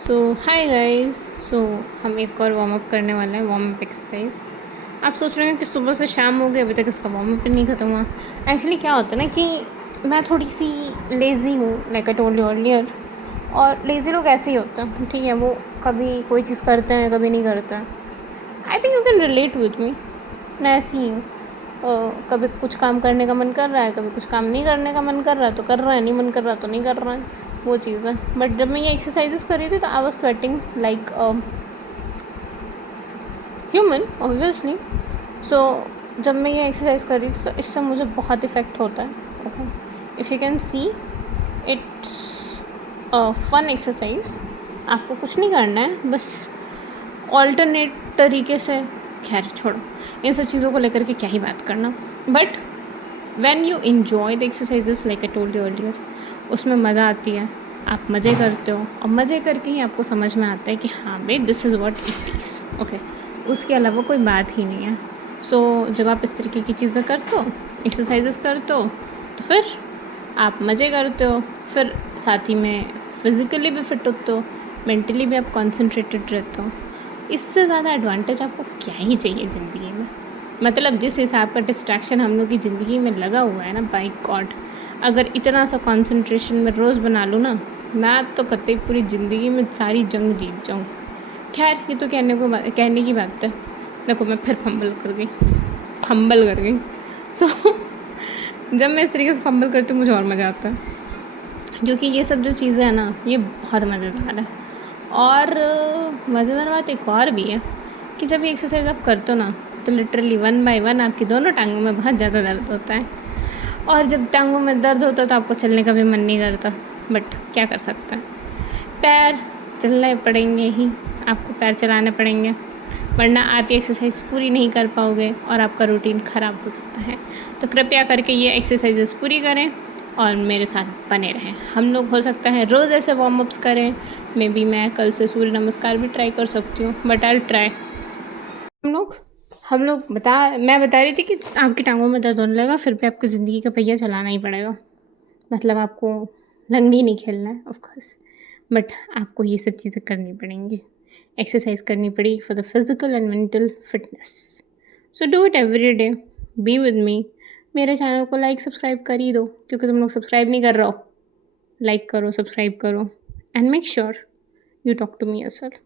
सो hi guys. सो हम एक और वार्म अप करने वाले हैं, वार्म अप एक्सरसाइज। आप सोच रहे हैं कि सुबह से शाम हो गई, अभी तक इसका वार्म अप नहीं ख़त्म हुआ। एक्चुअली क्या होता है ना कि मैं थोड़ी सी लेज़ी हूँ, like I told you earlier. और लेज़ी लोग ऐसे ही होते हैं, ठीक है। वो कभी कोई चीज़ करते हैं, कभी नहीं करते हैं। I think you can relate with me. मैं ऐसी ही हूँ। कभी कुछ काम करने का मन कर रहा है, कभी कुछ काम नहीं करने का मन कर रहा है तो कर रहा है, नहीं मन कर रहा तो नहीं कर रहा है, वो चीज़ है। बट जब मैं ये एक्सरसाइजेस कर रही थी तो I was sweating like human obviously. So जब मैं ये एक्सरसाइज कर रही थी तो इससे मुझे बहुत इफ़ेक्ट होता है। Okay, if you can see, it's fun exercise. आपको कुछ नहीं करना है, बस ऑल्टरनेट तरीके से, खैर छोड़ो इन सब चीज़ों को लेकर के क्या ही बात करना। But when you enjoy the exercises like I told you earlier, उसमें मज़ा आती है, आप मज़े करते हो और मज़े करके ही आपको समझ में आता है कि हाँ भाई this is what it is. Okay, उसके अलावा कोई बात ही नहीं है। जब आप इस तरीके की चीज़ें करते हो, एक्सरसाइजेस करते हो, तो फिर आप मज़े करते हो, फिर साथ ही में फिज़िकली भी फिट होते हो, मेंटली भी आप कॉन्सेंट्रेटेड रहते हो। इससे ज़्यादा एडवांटेज आपको क्या ही चाहिए ज़िंदगी में। मतलब जिस हिसाब का डिस्ट्रैक्शन हम लोग की ज़िंदगी में लगा हुआ है ना, बाय गॉड, अगर इतना सा कंसंट्रेशन मैं रोज़ बना लूँ ना, मैं तो कतई पूरी ज़िंदगी में सारी जंग जीत जाऊँ। खैर ये तो कहने की बात है। देखो मैं फिर फंबल कर गई। सो जब मैं इस तरीके से फंबल करती हूँ मुझे और मज़ा आता है, क्योंकि ये सब जो चीज़ें हैं ना ये बहुत मज़ेदार है। और मज़ेदार बात एक और भी है कि जब ये एक्सरसाइज आप करते हो ना, तो लिटरली वन बाय वन आपकी दोनों टांगों में बहुत ज़्यादा दर्द होता है। और जब टांगों में दर्द होता है तो आपको चलने का भी मन नहीं करता, बट क्या कर सकते हैं, पैर चलने पड़ेंगे ही, आपको पैर चलाने पड़ेंगे, वरना आप ये एक्सरसाइज पूरी नहीं कर पाओगे और आपका रूटीन ख़राब हो सकता है। तो कृपया करके ये एक्सरसाइजेस पूरी करें और मेरे साथ बने रहें। हम लोग हो सकता है रोज़ ऐसे वार्म अप्स करें। मे बी मैं कल से सूर्य नमस्कार भी ट्राई कर सकती हूँ, बट आई ट्राई। हम लोग मैं बता रही थी कि आपकी टांगों में दर्द होने लगेगा, फिर भी आपको ज़िंदगी का पहिया चलाना ही पड़ेगा। मतलब आपको लंगड़ी नहीं खेलना है ऑफ कोर्स, बट आपको ये सब चीज़ें करनी पड़ेंगी। एक्सरसाइज करनी पड़ेगी for the physical and mental fitness. So do it every day, be with me. मेरे चैनल को लाइक सब्सक्राइब कर ही दो, क्योंकि तुम लोग सब्सक्राइब नहीं कर रहे हो। लाइक करो, सब्सक्राइब करो, and make sure you talk to me yourself.